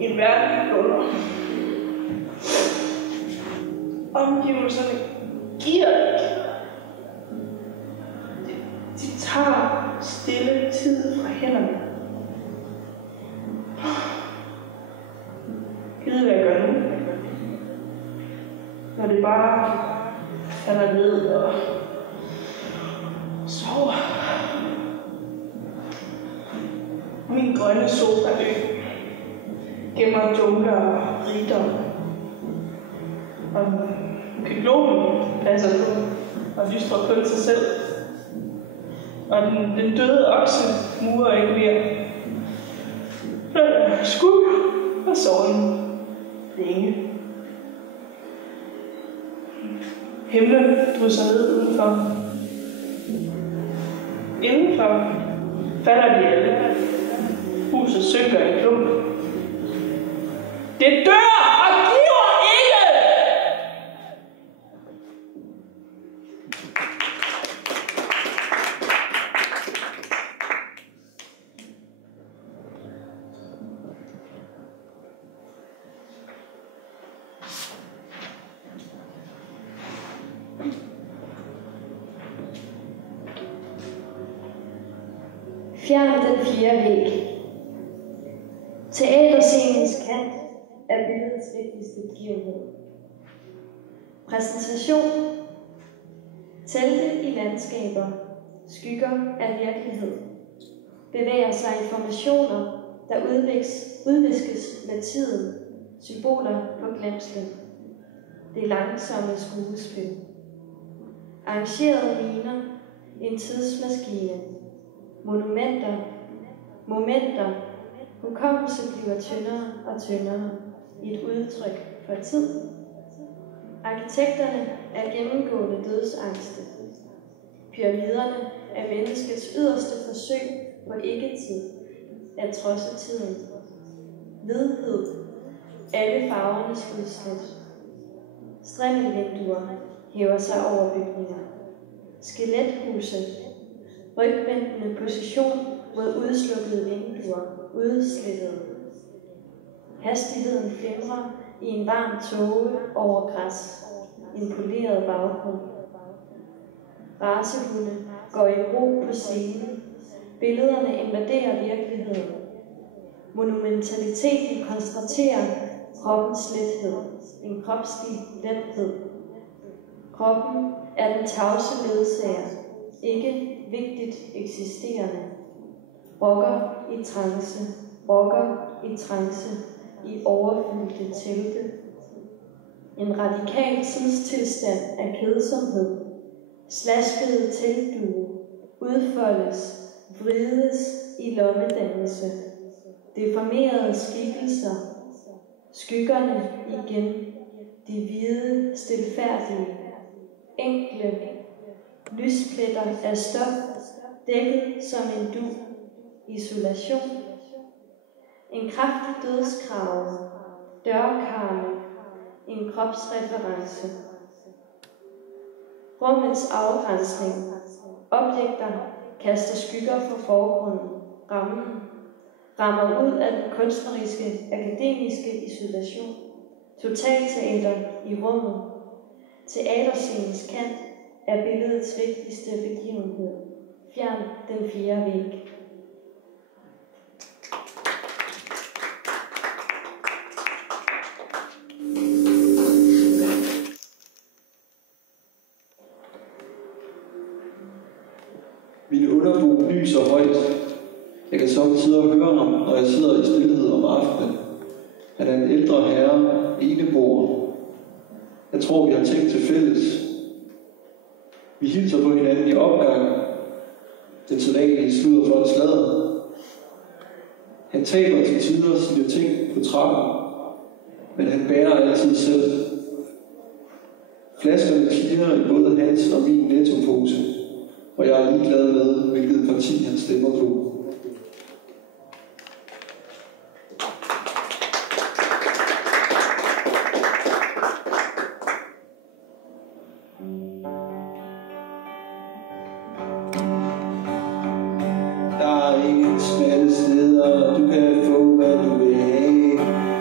en verden under. Omgivelserne giver ikke. De tager stille tid fra hænderne. Gid hvad jeg gør nu. Når det bare falder ned og sover. Min grønne sofaø gemmer jungler og rigdom. Og kyklopen passer på og lystrer kun sig selv. Og den døde okse murer ikke mere. Skug og sover længe. Himlen drysser ned udenfor. Indenfor falder de alle. Huset synker i klump. Det dør og giver ikke! Fjern den fjerde væg. Teaterscenens kant er billedets vigtigste begivenhed. Præsentation. Telte i landskaber, skygger af virkelighed. Bevæger sig informationer, der udviskes med tiden, symboler på glemslen. Det langsomme skuespil. Arrangerede miner, en tidsmaskine. Monumenter, momenter, hukommelse bliver tyndere og tyndere i et udtryk for tid. Arkitekterne er gennemgående dødsangste. Pyramiderne er menneskets yderste forsøg på ikke-tid, at trodse tiden. Hvidhed, alle farvernes udslæt. Strimmelvinduer hæver sig over bygninger. Skelethuse, rygvendende position mod udslukkede vinduer, udslettet. Hastigheden flimrer i en varm tåge over græs, en poleret baggrund. Racehunde går i ro på scenen. Billederne invaderer virkeligheden. Monumentaliteten kontrasterer kroppens lethed, en kropslig lethed. Kroppen er den tavse ledsager, ikke vigtigt eksisterende. Rokker i trance, rokker i trance, i overfyldte telte. En radikal tidstilstand af kedsomhed. Slaskede teltdue udfoldes, vrides i lommedannelse. Deformerede skikkelser. Skyggerne igen. De hvide, stilfærdige. Enkle lyspletter af stof, dækket som en dug. Isolation. En kraftig dødskrave. Dørkarme. En kropsreference. Rummets afgrænsning. Objekter kaster skygger fra forgrunden. Rammer ud af den kunstneriske, akademiske isolation. Totalteater i rummet. Teaterscenens kant er billedets vigtigste begivenhed. Fjern den fjerde væg. Min underbo lyser højt. Jeg kan samtidig høre ham, når jeg sidder i stilhed om aftenen. Han er en ældre herre, eneboer. Jeg tror, vi har tænkt til fælles. Vi hilser på hinanden i opgang. Den sædvanlige sludder for en sladder. Han taber til tider sine ting på trappen, men han bærer altid selv. Flaskerne klirrer i både hans og min nettopose, og jeg er ligeglad med, hvilket parti han stemmer på. Der er ingen smalle steder, du kan få, hvad du vil have.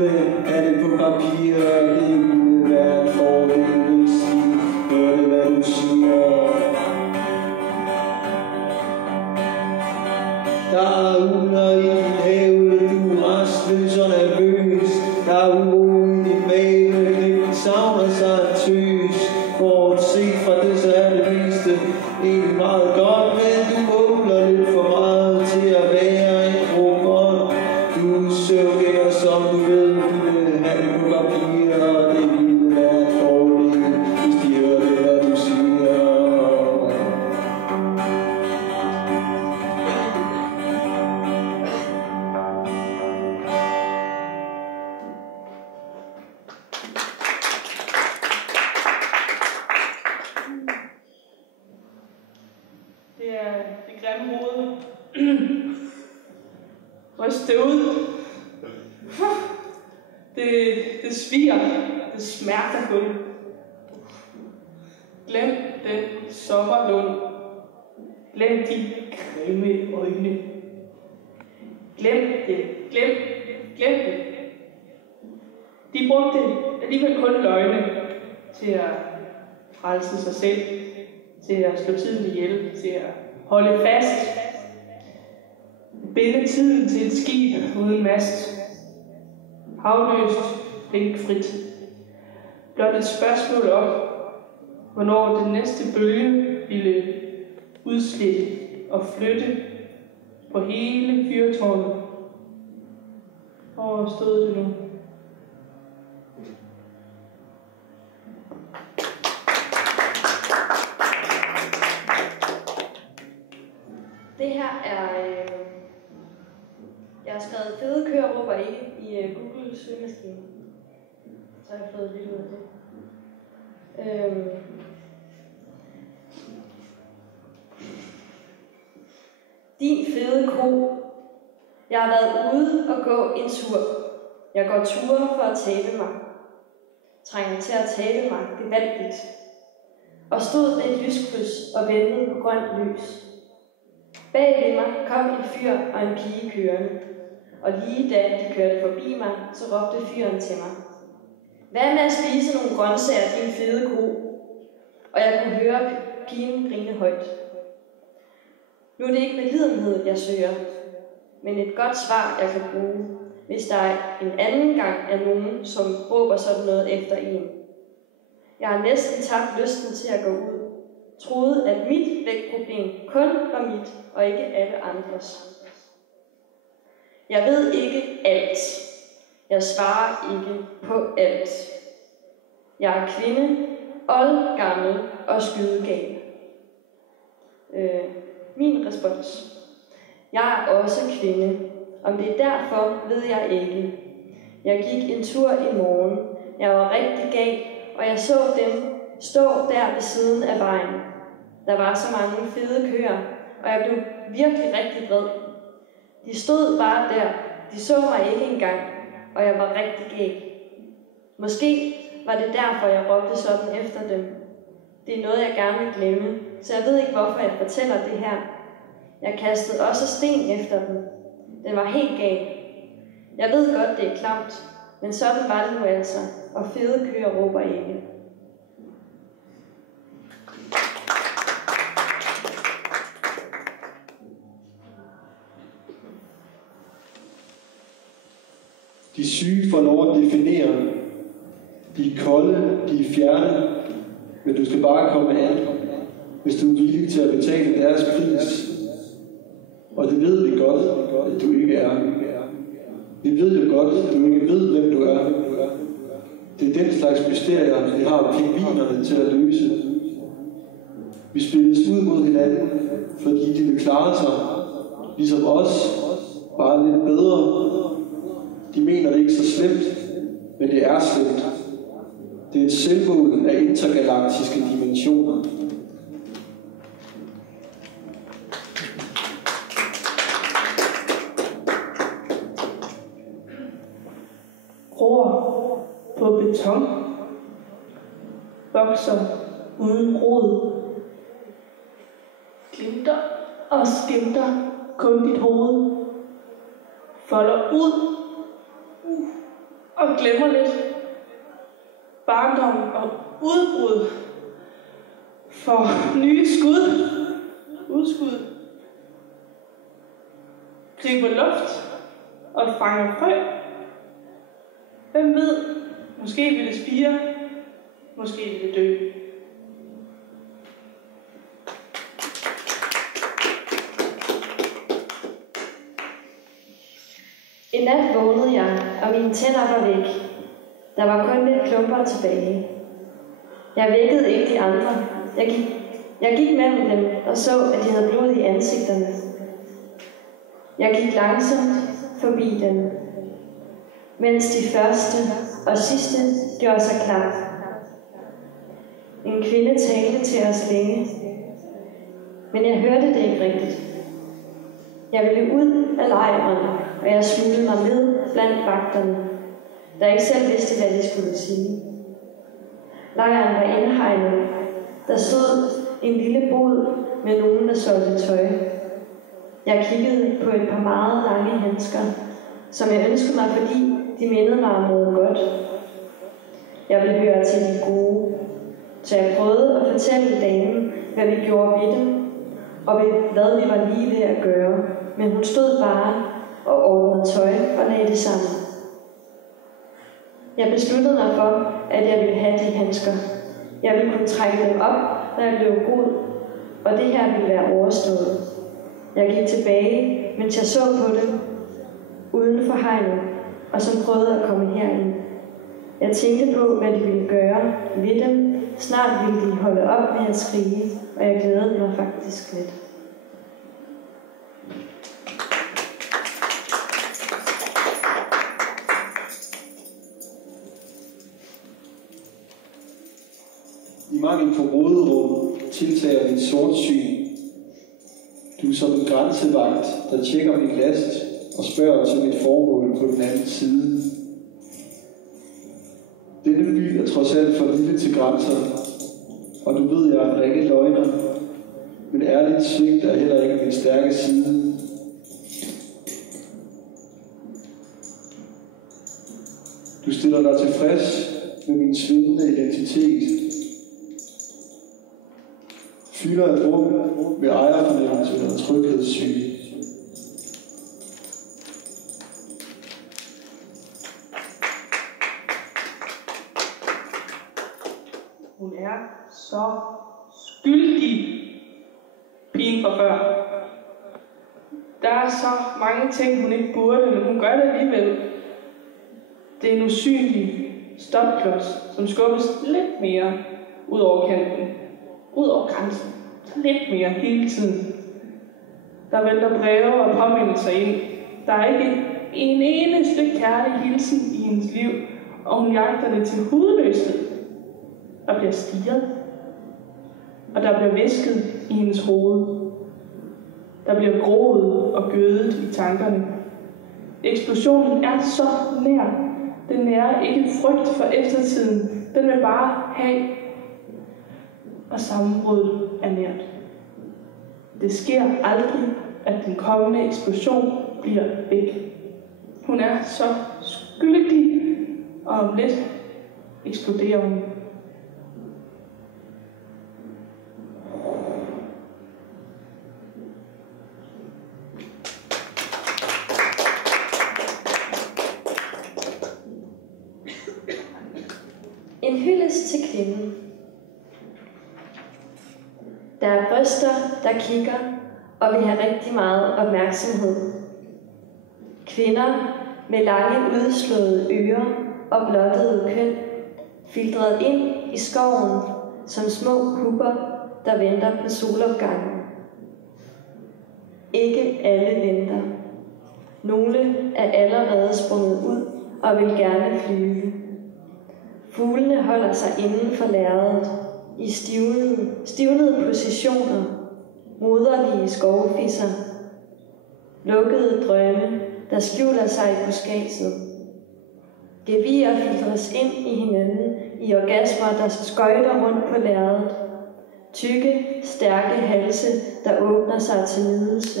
ville have det på papir, det ville være en fordel, hvis de hørte, hvad du siger. Der er under i din have, du er restløs og nervøs. Der er uro i din mave, den savner sig en tøs. Bortset fra det, så er det meste egentlig meget godt, men du måler lidt for meget til at være en robot. Du søger, som du ved, ville have det på papir, og det ville være en fordel, hvis de hørte, hvad du siger. Det er det grimme hoved. Ryst det ud. Det sviger. Det smerter kun. Glem den sommerlund. Glem de grimme øjne. Glem det. Glem det. De brugte alligevel kun løgne til at frelse sig selv, til at slå tiden ihjel, til at holde fast, binde tiden til et skib uden mast, havløst, blinkfrit. Blot et spørgsmål om, hvornår den næste bølge ville udslette og flytte på hele fyrtårnet. Hvor stod det nu? Det her er... jeg har skrevet fede køer råber ikke i Google søgemaskine. Så har jeg fået lidt ud af det. Din fede ko. Jeg har været ude og gå en tur. Jeg går ture for at tabe mig. Trænger til at tabe mig gevaldigt. Og stod ved et lyskryds og ventede på grønt lys. Bag ved mig kom en fyr og en pige kørende. Og lige da de kørte forbi mig, så råbte fyren til mig. Hvad med at spise nogle grøntsager, din fede ko? Og jeg kunne høre pigen grine højt. Nu er det ikke medlidenhed, jeg søger, men et godt svar, jeg kan bruge, hvis der en anden gang er nogen, som råber sådan noget efter en. Jeg har næsten tabt lysten til at gå ud. Troede, at mit vægtproblem kun var mit, og ikke alle andres. Jeg ved ikke alt. Jeg svarer ikke på alt. Jeg er kvinde, oldgammel og skydegal. Min respons. Jeg er også kvinde. Om det er derfor, ved jeg ikke. Jeg gik en tur i morgen. Jeg var rigtig gal, og jeg så dem stå der ved siden af vejen. Der var så mange fede køer, og jeg blev virkelig rigtig vred. De stod bare der. De så mig ikke engang, og jeg var rigtig gal. Måske var det derfor, jeg råbte sådan efter dem. Det er noget, jeg gerne vil glemme, så jeg ved ikke, hvorfor jeg fortæller det her. Jeg kastede også sten efter dem. Den var helt gal. Jeg ved godt, det er klamt, men sådan var det nu altså, og fede køer råber ikke. De syge får lov at definere. De er kolde, de er fjerne, men du skal bare komme an, hvis du er villig til at betale deres pris. Og det ved vi godt, at du ikke er. Vi ved jo godt, at du ikke ved, hvem du er. Det er den slags mysterier, vi har pingvinerne til at løse. Vi spilles ud mod hinanden, fordi de vil klare sig, ligesom os, bare lidt bedre. De mener det ikke så slemt, men det er slemt. Det er et selvmål af intergalaktiske dimensioner. Gror på beton, vokser uden rod, glimter og skimter kun dit hoved, folder ud og glemmer lidt barndom og udbrud for nye udskud, griber luft og fanger frø. Hvem ved, måske vil det spire, måske vil det dø. En nat vågnede jeg, og mine tænder var væk. Der var kun lidt klumper tilbage. Jeg vækkede ikke de andre. Jeg gik mellem dem og så, at de havde blod i ansigterne. Jeg gik langsomt forbi dem, mens de første og sidste gjorde sig klar. En kvinde talte til os længe, men jeg hørte det ikke rigtigt. Jeg ville ud af lejren, og jeg smuglede mig ned blandt vagterne, der ikke selv vidste, hvad de skulle sige. Lejren var indhegnet. Der stod en lille bod med nogen, der solgte tøj. Jeg kiggede på et par meget lange handsker, som jeg ønskede mig, fordi de mindede mig om noget godt. Jeg ville høre til de gode, så jeg prøvede at fortælle damen, hvad vi gjorde ved dem, og hvad vi var lige ved at gøre. Men hun stod bare og ordnede tøj og lagde det sammen. Jeg besluttede mig for, at jeg ville have de handsker. Jeg ville kunne trække dem op, når jeg blev god, og det her ville være overstået. Jeg gik tilbage, mens jeg så på dem, uden for hegnet, og så prøvede at komme herind. Jeg tænkte på, hvad de ville gøre ved dem. Snart ville de holde op med at skrige, og jeg glædede mig faktisk lidt. I mangel på råderum tiltager dit sortsyn. Du er som en grænsevagt, der tjekker min last og spørger til mit formål på den anden side. Denne by er trods alt for lille til grænser, og du ved, jeg er en ringe løgner, men ærligt svigt er heller ikke min stærke side. Du stiller dig tilfreds med min svindende identitet. Fylder et rum med ejerfornemmelse og tryghedssyge. Hun er så skyldig, pigen fra før. Der er så mange ting, hun ikke burde, men hun gør det alligevel. Det er en usynlig stopklods, som skubbes lidt mere ud over kanten. Ud over grænsen. Så lidt mere hele tiden. Der vælter breve og påmindelser ind. Der er ikke en eneste kærlig hilsen i hendes liv, og hun jagter det til hudløshed. Der bliver stirret, og der bliver visket i hendes hoved. Der bliver groet og gødet i tankerne. Eksplosionen er så nær. Den nærer ikke frygt for eftertiden. Den vil bare have, og sammenbruddet er nært. Det sker aldrig, at den kommende eksplosion bliver væk. Hun er så skyldig, og om lidt eksploderer hun. En hyldest til kvinden. Der er bryster, der kigger og vil have rigtig meget opmærksomhed. Kvinder med lange udslåede ører og blottede køn, filtreret ind i skoven som små kupper, der venter på solopgangen. Ikke alle venter. Nogle er allerede sprunget ud og vil gerne flyve. Fuglene holder sig inden for lærredet i stivnede positioner, moderlige skovfisser, lukkede drømme, der skjuler sig i buskadset. Gevier filtres ind i hinanden i orgasmer, der skøjter rundt på lærredet. Tykke, stærke halse, der åbner sig til nydelse.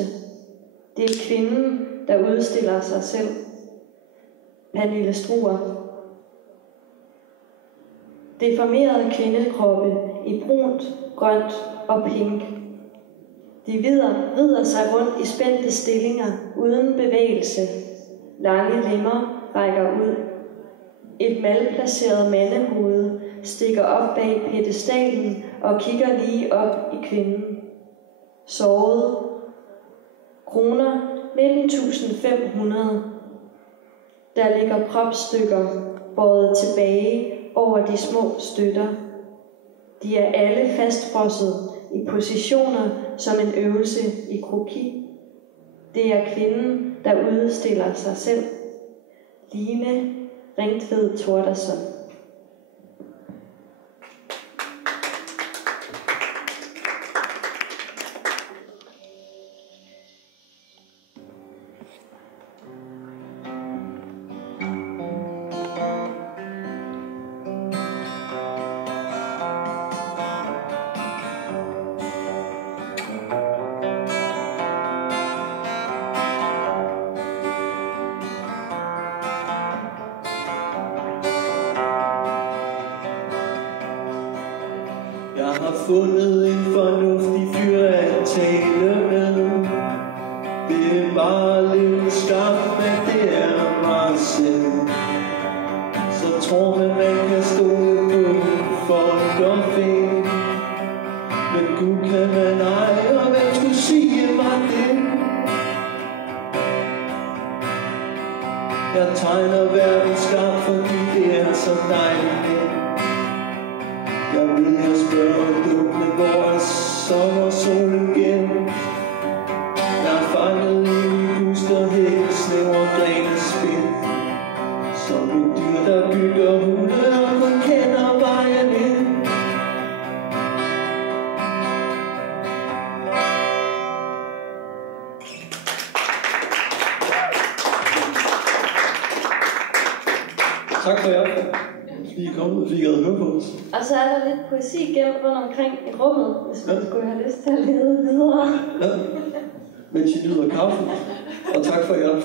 Det er kvinden, der udstiller sig selv. Pernille Struer. Deformerede kvindekroppe i brunt, grønt og pink. De vrider sig rundt i spændte stillinger uden bevægelse. Lange lemmer rækker ud. Et malplaceret mandehoved stikker op bag pedestalen og kigger lige op i kvinden. Såret. Kroner 19.500. Der ligger kropsstykker båret tilbage over de små støtter. De er alle fastfrosset i positioner som en øvelse i kroki. Det er kvinden, der udstiller sig selv. Line Ringtved Thordarson. Jeg har fundet en fornuftig fyr at tale med. Det er bare lidt skarpt, men det er mig selv. Så tror man kan stole på for en domfæng. Men Gud kan man ej, og hvem skulle sige mig det? Jeg tegner verden skarpt, fordi det er så dejligt. Jeg ved, jeg spørger dumme, hvor er sommer sol igen. Jeg er fanget i guster, helt snæver grene spind. Som et dyr, der bygger hunde og kun kender vejen ind. Tak for jer. Fordi I kom ud, fordi I havde hørt på os. Og så er der lidt poesi gemt rundt omkring i rummet, hvis man skulle have lyst til at lede videre. Ja, mens I nyder kaffe. Og tak for jer.